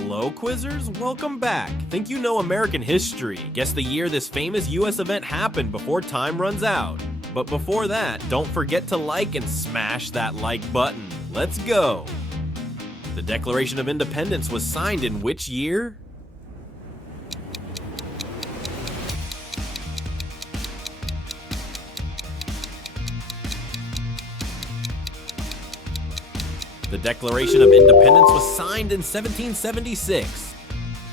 Hello, quizzers. Welcome back. Think you know American history. Guess the year this famous US event happened before time runs out. But before that, don't forget to like and smash that like button. Let's go. The Declaration of Independence was signed in which year? The Declaration of Independence was signed in 1776.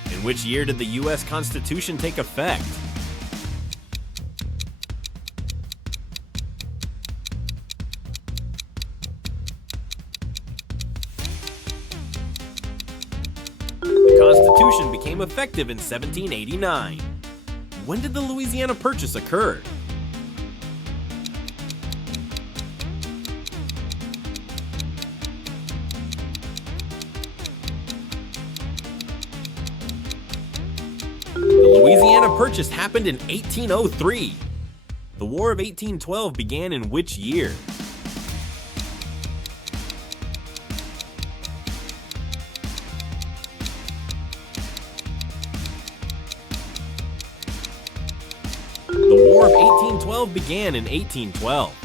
In which year did the U.S. Constitution take effect? The Constitution became effective in 1789. When did the Louisiana Purchase occur? The Louisiana Purchase happened in 1803. The War of 1812 began in which year? The War of 1812 began in 1812.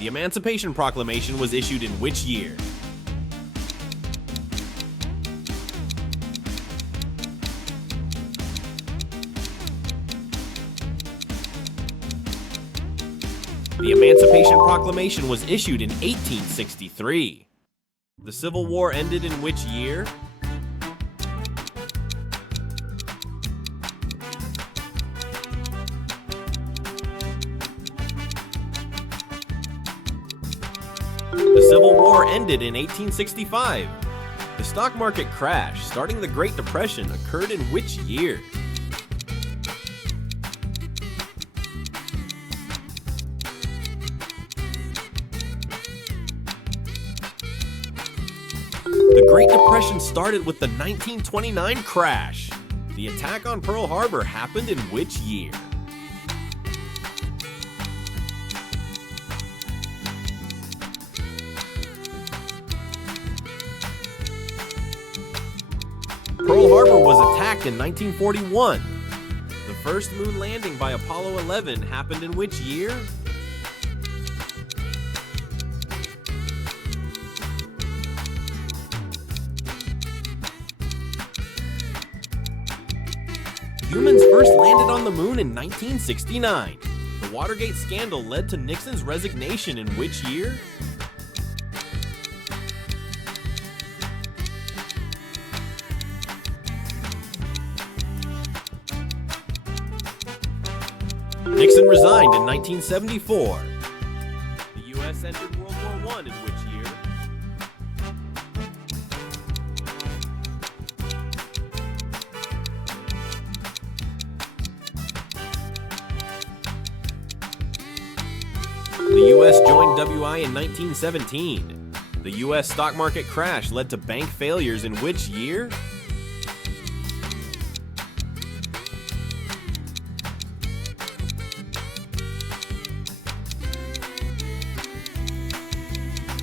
The Emancipation Proclamation was issued in which year? The Emancipation Proclamation was issued in 1863. The Civil War ended in which year? The Civil War ended in 1865. The stock market crash, starting the Great Depression, occurred in which year? The Great Depression started with the 1929 crash. The attack on Pearl Harbor happened in which year? Pearl Harbor was attacked in 1941. The first moon landing by Apollo 11 happened in which year? Humans first landed on the moon in 1969. The Watergate scandal led to Nixon's resignation in which year? Nixon resigned in 1974. The U.S. entered World War I in which year? The U.S. joined WI in 1917. The U.S. stock market crash led to bank failures in which year?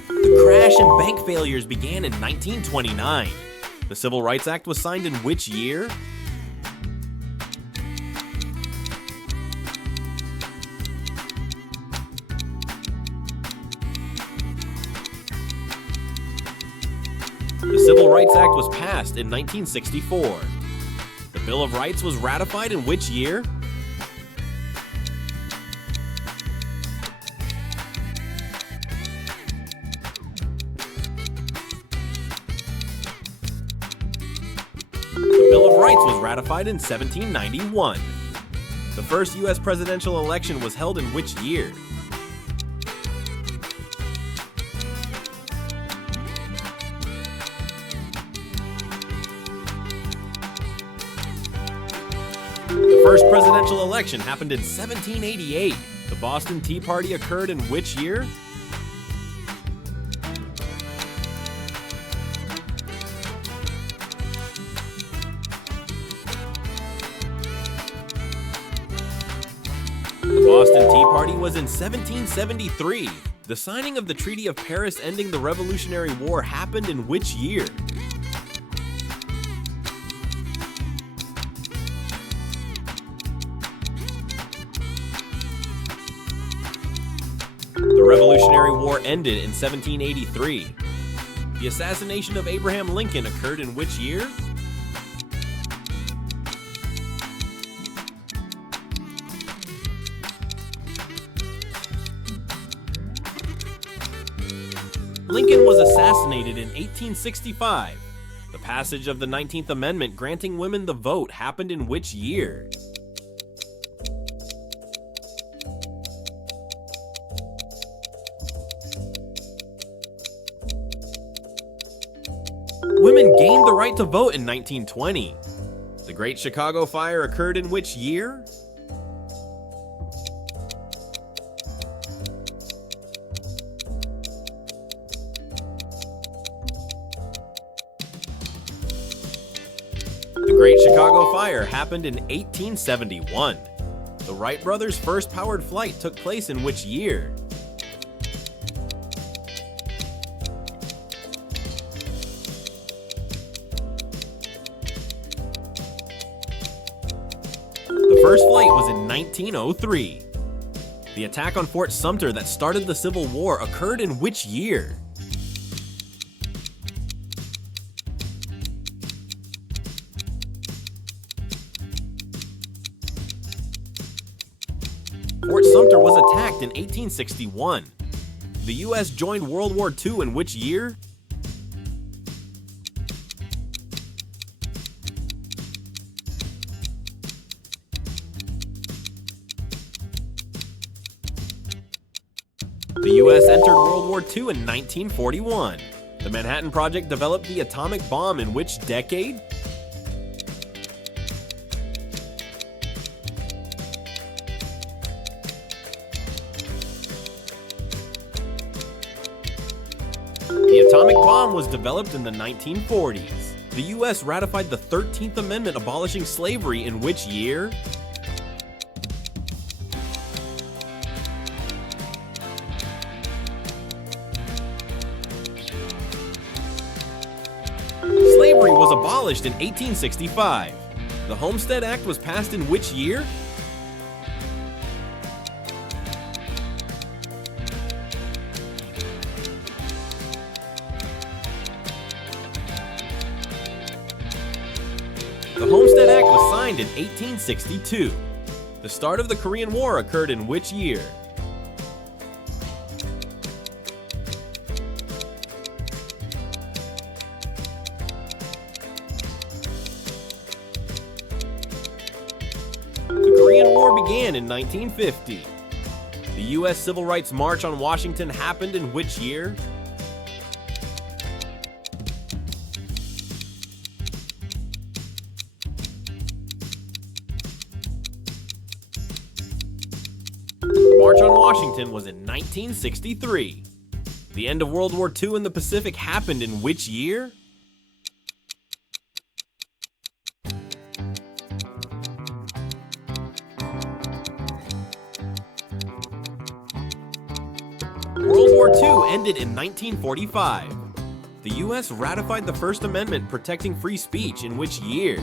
The crash and bank failures began in 1929. The Civil Rights Act was signed in which year? The Civil Rights Act was passed in 1964. The Bill of Rights was ratified in which year? The Bill of Rights was ratified in 1791. The first U.S. presidential election was held in which year? The first presidential election happened in 1788. The Boston Tea Party occurred in which year? The Boston Tea Party was in 1773. The signing of the Treaty of Paris ending the Revolutionary War happened in which year? ended in 1783. The assassination of Abraham Lincoln occurred in which year? Lincoln was assassinated in 1865. The passage of the 19th Amendment granting women the vote happened in which year? Women gained the right to vote in 1920. The Great Chicago Fire occurred in which year? The Great Chicago Fire happened in 1871. The Wright brothers' first powered flight took place in which year? The first flight was in 1903. The attack on Fort Sumter that started the Civil War occurred in which year? Fort Sumter was attacked in 1861. The U.S. joined World War II in which year? The U.S. entered World War II in 1941. The Manhattan Project developed the atomic bomb in which decade? The atomic bomb was developed in the 1940s. The U.S. ratified the 13th Amendment abolishing slavery in which year? Slavery was abolished in 1865. The Homestead Act was passed in which year? The Homestead Act was signed in 1862. The start of the Korean War occurred in which year? The Korean War began in 1950. The U.S. Civil Rights March on Washington happened in which year? The March on Washington was in 1963. The end of World War II in the Pacific happened in which year? World War II ended in 1945. The U.S. ratified the First Amendment protecting free speech in which year?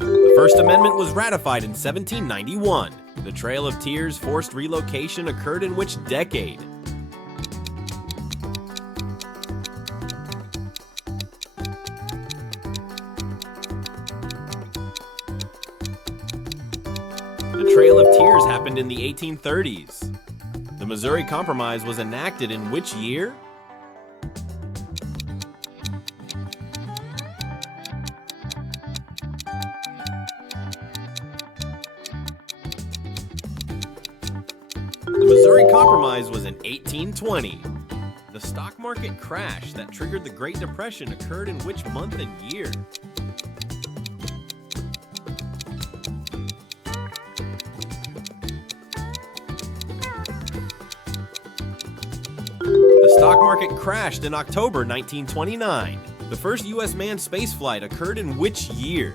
The First Amendment was ratified in 1791. The Trail of Tears forced relocation occurred in which decade? The Trail of Tears happened in the 1830s. The Missouri Compromise was enacted in which year? The Missouri Compromise was in 1820. The stock market crash that triggered the Great Depression occurred in which month and year? The stock market crashed in October 1929. The first U.S. manned spaceflight occurred in which year?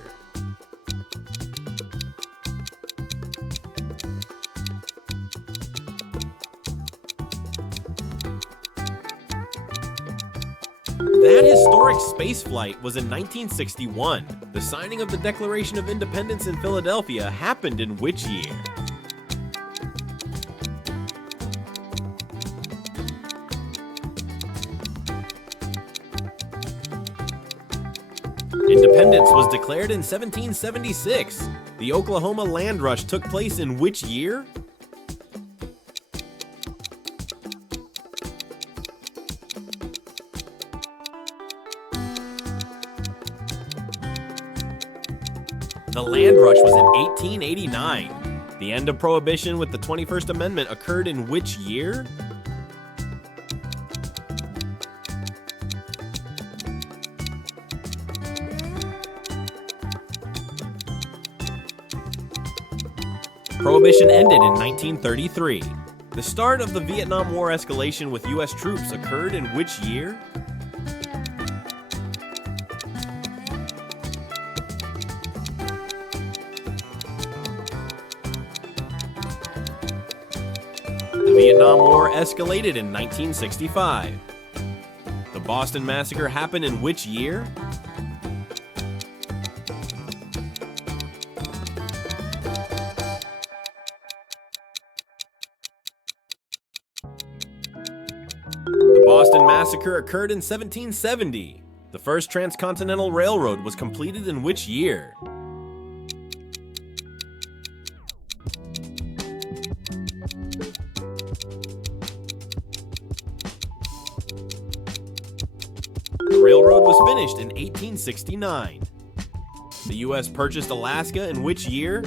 That historic spaceflight was in 1961. The signing of the Declaration of Independence in Philadelphia happened in which year? Independence was declared in 1776. The Oklahoma Land Rush took place in which year? The Land Rush was in 1889. The end of Prohibition with the 21st Amendment occurred in which year? Prohibition ended in 1933. The start of the Vietnam War escalation with U.S. troops occurred in which year? The Vietnam War escalated in 1965. The Boston Massacre happened in which year? The Boston Massacre occurred in 1770. The first transcontinental railroad was completed in which year? The railroad was finished in 1869. The U.S. purchased Alaska in which year?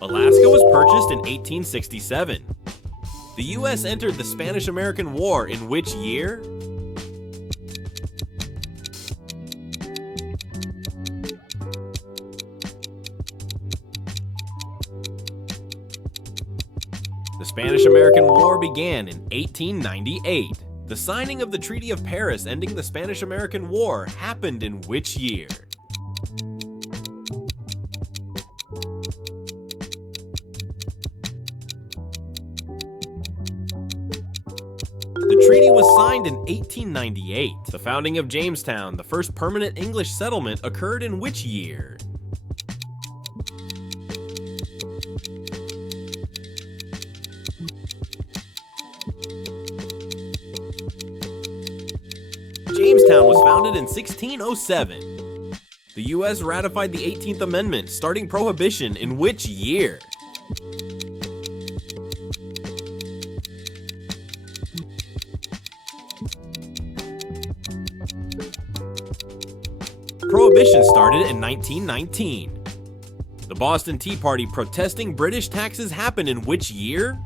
Alaska was purchased in 1867. The U.S. entered the Spanish-American War in which year? The Spanish-American War began in 1898. The signing of the Treaty of Paris ending the Spanish-American War happened in which year? The treaty was signed in 1898. The founding of Jamestown, the first permanent English settlement, occurred in which year? Jamestown was founded in 1607. The U.S. ratified the 18th Amendment, starting Prohibition in which year? Prohibition started in 1919. The Boston Tea Party protesting British taxes happened in which year?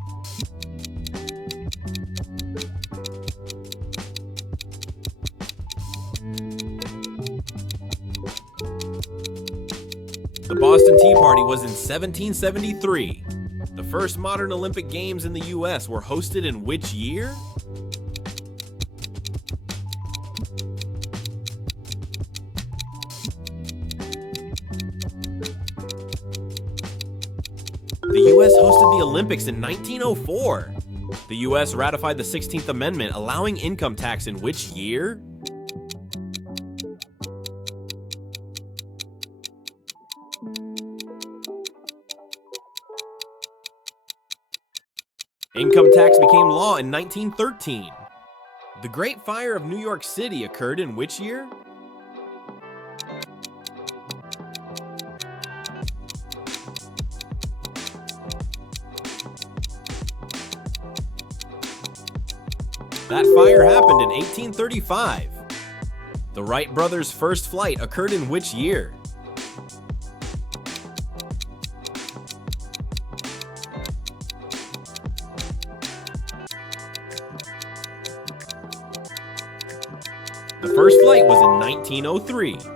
The Boston Tea Party was in 1773. The first modern Olympic Games in the U.S. were hosted in which year? The U.S. hosted the Olympics in 1904. The U.S. ratified the 16th Amendment, allowing income tax in which year? Income tax became law in 1913. The Great Fire of New York City occurred in which year? That fire happened in 1835. The Wright brothers' first flight occurred in which year? The first flight was in 1903.